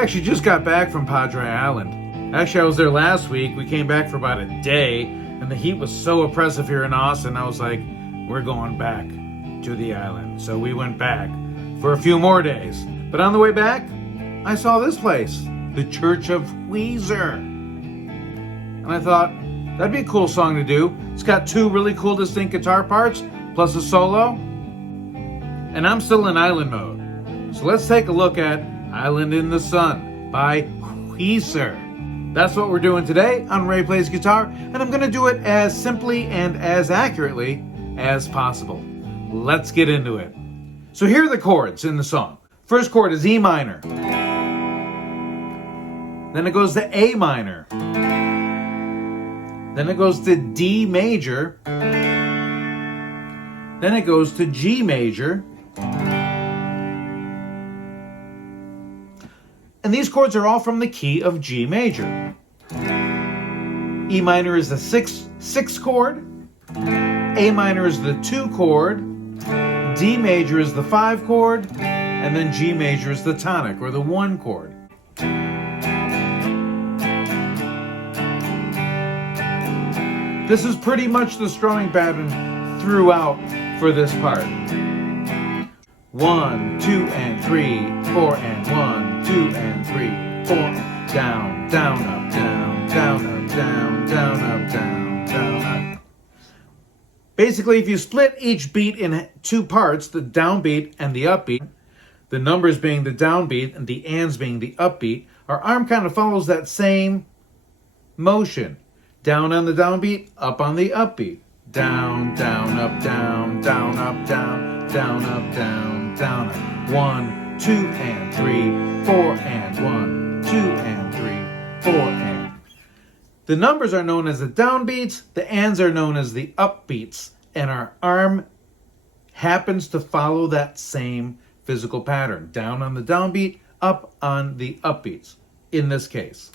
actually just got back from Padre Island. Actually, I was there last week. We came back for about a day, and the heat was so oppressive here in Austin. I was like, we're going back to the island. So we went back for a few more days. But on the way back, I saw this place, the Church of Weezer. And I thought, that'd be a cool song to do. It's got two really cool distinct guitar parts, plus a solo. And I'm still in island mode. So let's take a look at Island in the Sun by Weezer. That's what we're doing today on Ray Plays Guitar, and I'm going to do it as simply and as accurately as possible. Let's get into it. So here are the chords in the song. First chord is E minor. Then it goes to A minor. Then it goes to D major. Then it goes to G major. And these chords are all from the key of G major. E minor is the 6 chord. A minor is the 2 chord. D major is the 5 chord. And then G major is the tonic, or the 1 chord. This is pretty much the strumming pattern throughout for this part. 1, 2, and 3, 4, and 1, 2, and 3, 4. Down, down, up, down, down, up, down, down, up, down, down, up. Basically, if you split each beat in 2 parts, the downbeat and the upbeat, the numbers being the downbeat and the ands being the upbeat, our arm kind of follows that same motion. Down on the downbeat, up on the upbeat. Down, down, up, down, down, up, down, down, up, down, down, up. 1, 2, and 3, 4, and 1, 2, and 3, 4, and. The numbers are known as the downbeats, the ands are known as the upbeats, and our arm happens to follow that same physical pattern. Down on the downbeat, up on the upbeats, in this case.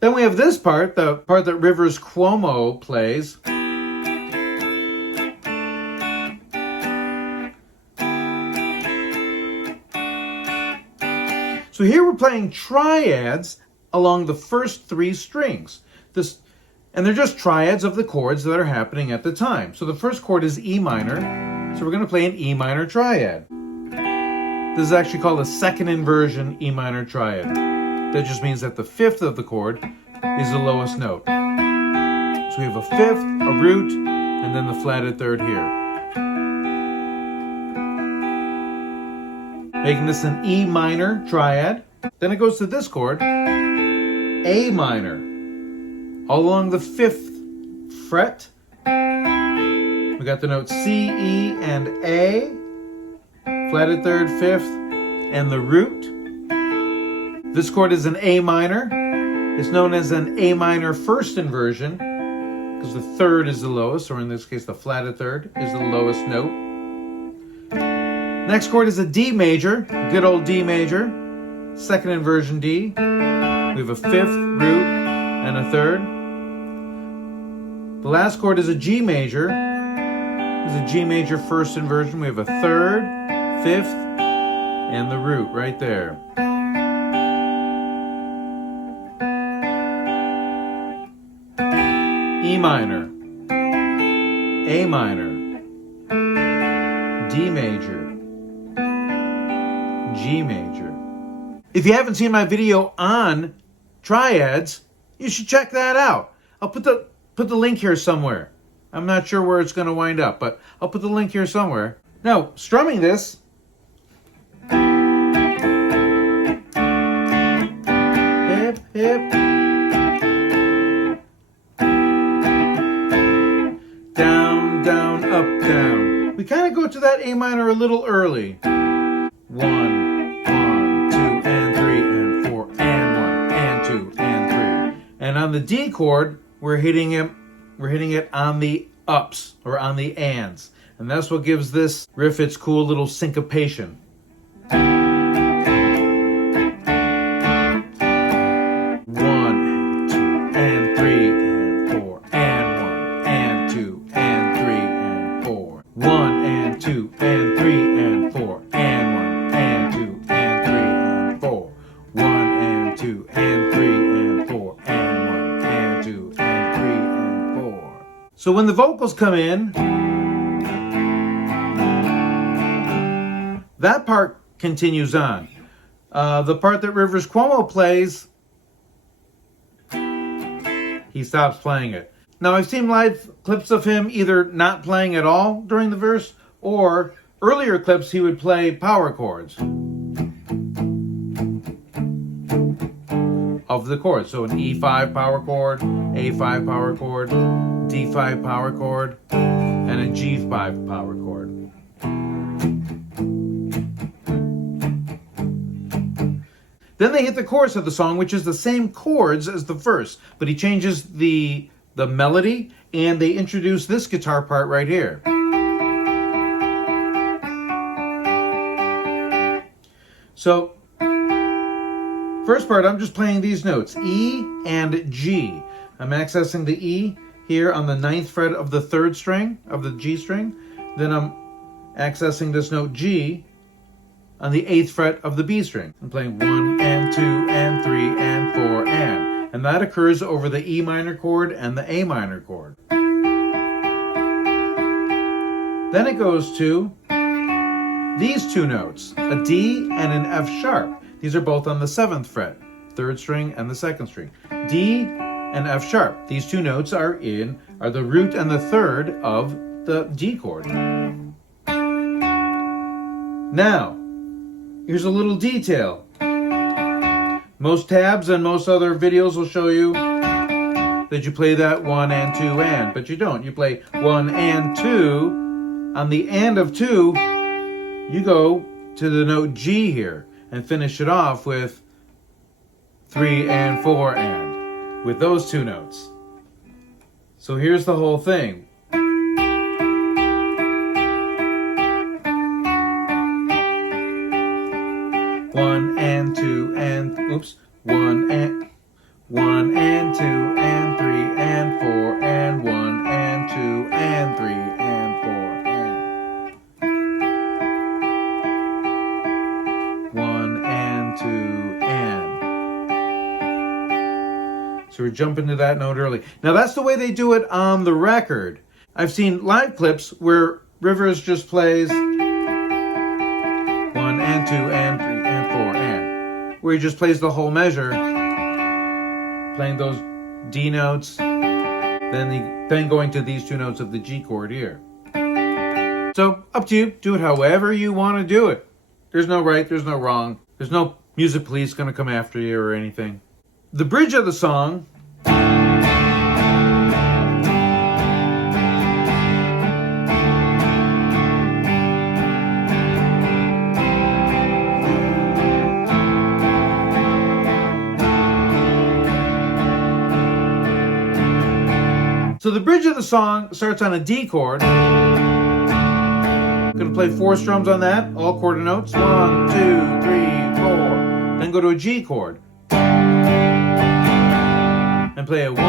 Then we have this part, the part that Rivers Cuomo plays. So here we're playing triads along the first 3 strings. And they're just triads of the chords that are happening at the time. So the first chord is E minor. So we're going to play an E minor triad. This is actually called a second inversion E minor triad. That just means that the 5th of the chord is the lowest note. So we have a 5th, a root, and then the flatted 3rd here. Making this an E minor triad. Then it goes to this chord, A minor. All along the 5th fret. We got the notes C, E, and A. Flatted 3rd, 5th, and the root. This chord is an A minor. It's known as an A minor first inversion because the 3rd is the lowest, or in this case the flatted 3rd is the lowest note. Next chord is a D major, good old D major, second inversion D. We have a 5th, root, and a 3rd. The last chord is a G major. It's a G major first inversion. We have a 3rd, 5th, and the root right there. E minor, A minor, D major, G major. If you haven't seen my video on triads, you should check that out. I'll put the link here somewhere. I'm not sure where it's going to wind up, but I'll put the link here somewhere. Now, strumming this, hip, hip, down, down, up, down. We kind of go to that A minor a little early. 1, 2, and 3, and 4, and 1, and 2, and 3. And on the D chord, we're hitting it on the ups, or on the ands. And that's what gives this riff its cool little syncopation. 1, 2, and 3, and 4, and 1, and 2, and 3, and 4. 1, and 2, and 3, and So when the vocals come in, that part continues on. The part that Rivers Cuomo plays, he stops playing it. Now, I've seen live clips of him either not playing at all during the verse, or earlier clips he would play power chords of the chords. So an E5 power chord, A5 power chord, D5 power chord, and a G5 power chord. Then they hit the chorus of the song, which is the same chords as the verse, but he changes the melody, and they introduce this guitar part right here. So, first part, I'm just playing these notes, E and G. I'm accessing the E here on the 9th fret of the 3rd string, of the G string. Then I'm accessing this note G on the 8th fret of the B string. I'm playing 1 and 2 and 3 and 4 and that occurs over the E minor chord and the A minor chord. Then it goes to these two notes, a D and an F sharp. These are both on the 7th fret, 3rd string and the 2nd string. D and F sharp. These two notes are the root and the 3rd of the D chord. Now, here's a little detail. Most tabs and most other videos will show you that you play that 1 and 2 and, but you don't. You play 1 and 2. On the and of 2, you go to the note G here and finish it off with 3 and 4 and, with those two notes. So here's the whole thing. One and 2 and, oops, 1 and 2 and 3 and 4 and 1 and 2 and 3 and 4 and 1 and 2 and. So we're jumping to that note early. Now that's the way they do it on the record. I've seen live clips where Rivers just plays 1 and 2 and 3 and 4 and, where he just plays the whole measure, playing those D notes, then going to these two notes of the G chord here. So up to you, do it however you want to do it. There's no right, there's no wrong. There's no music police going to come after you or anything. The bridge of the song starts on a D chord. I'm going to play 4 strums on that, all quarter notes. 1, 2, 3, 4. Then go to a G chord. And play a 1, 2,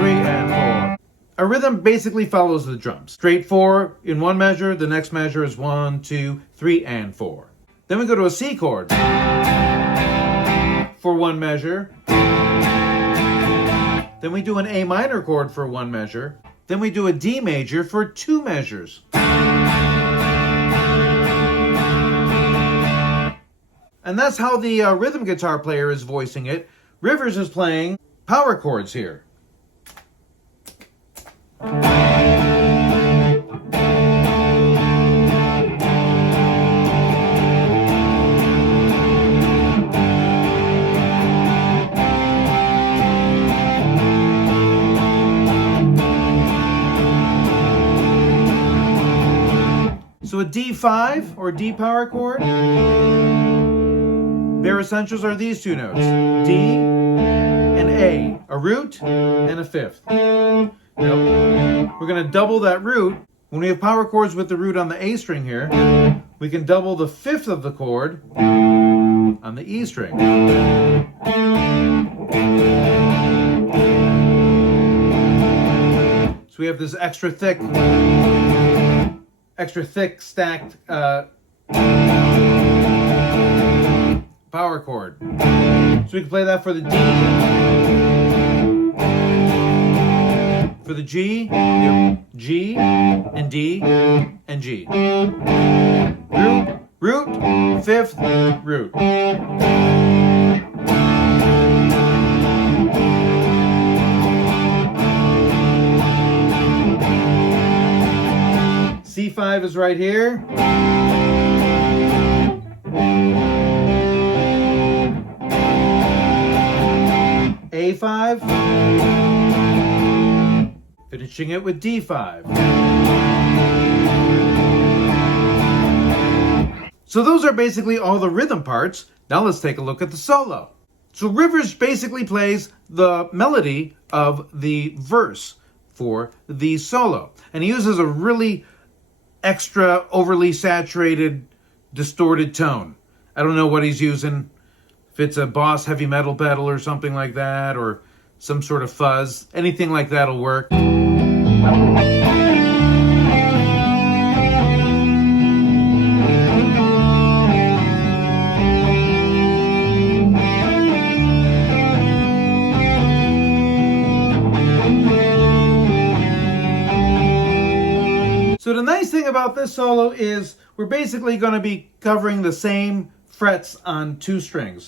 3, and 4. A rhythm basically follows the drums. Straight 4 in one measure, the next measure is 1, 2, 3, and 4. Then we go to a C chord for one measure. Then we do an A minor chord for one measure. Then we do a D major for 2 measures. And that's how the rhythm guitar player is voicing it. Rivers is playing power chords here. So a D5 or D power chord, their essentials are these two notes, D and a root and a fifth. Now, we're going to double that root. When we have power chords with the root on the A string here, we can double the fifth of the chord on the E string. So we have this extra thick stacked power chord. So we can play that for the D, For the G, you have G and D and G. Root, fifth, root. C5 is right here. A5. Finishing it with D5. So those are basically all the rhythm parts. Now let's take a look at the solo. So Rivers basically plays the melody of the verse for the solo. And he uses a really extra, overly saturated, distorted tone. I don't know what he's using. If it's a Boss heavy metal pedal or something like that, or some sort of fuzz, anything like that'll work. So the nice thing about this solo is we're basically going to be covering the same frets on two strings.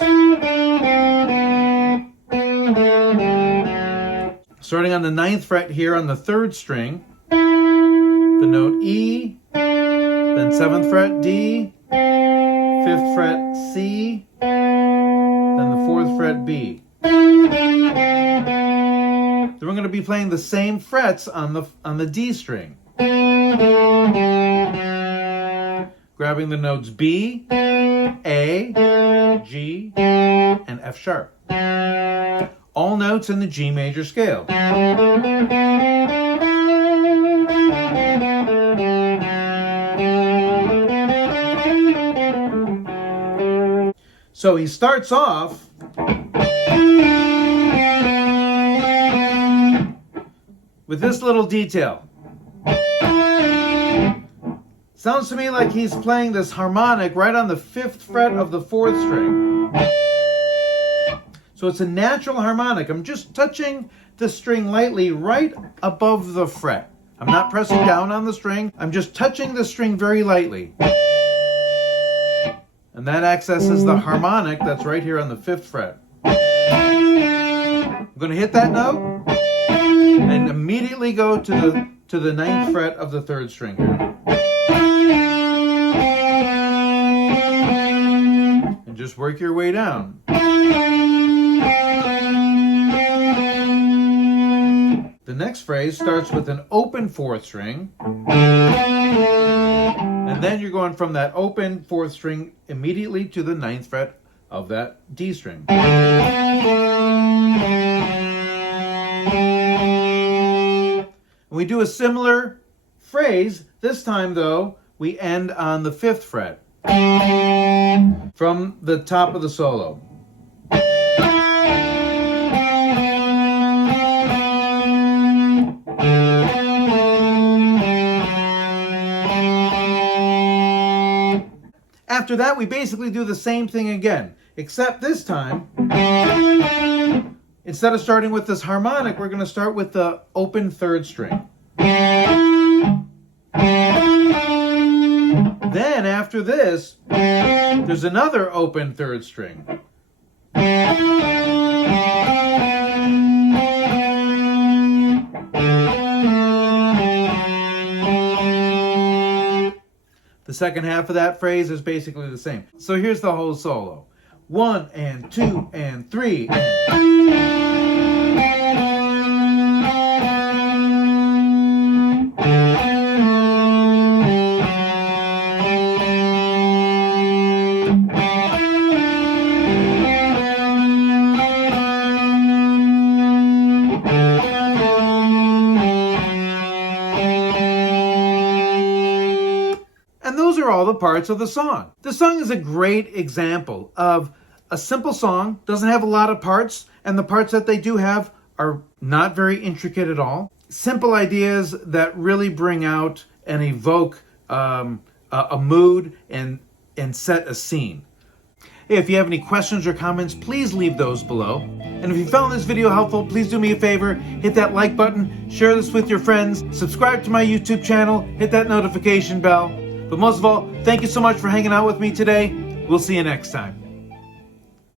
Starting on the 9th fret here on the 3rd string, the note E, then 7th fret D, 5th fret C, then the 4th fret B. Then we're going to be playing the same frets on the D string. Grabbing the notes B, A, G, and F sharp. All notes in the G major scale. So he starts off with this little detail. Sounds to me like he's playing this harmonic right on the 5th fret of the 4th string. So it's a natural harmonic. I'm just touching the string lightly right above the fret. I'm not pressing down on the string. I'm just touching the string very lightly. And that accesses the harmonic that's right here on the 5th fret. I'm going to hit that note and immediately go to the 9th fret of the 3rd string here. And just work your way down. The next phrase starts with an open 4th string. And then you're going from that open 4th string immediately to the 9th fret of that D string. And we do a similar phrase. This time, though, we end on the 5th fret from the top of the solo. After that, we basically do the same thing again, except this time, instead of starting with this harmonic, we're going to start with the open 3rd string. Then after this, there's another open 3rd string. The second half of that phrase is basically the same. So here's the whole solo. 1 and 2 and 3 and... And those are all the parts of the song. The song is a great example of a simple song, doesn't have a lot of parts, and the parts that they do have are not very intricate at all. Simple ideas that really bring out and evoke a mood and set a scene. If you have any questions or comments, please leave those below. And if you found this video helpful, please do me a favor, hit that like button, share this with your friends, subscribe to my YouTube channel, hit that notification bell. But most of all, thank you so much for hanging out with me today. We'll see you next time.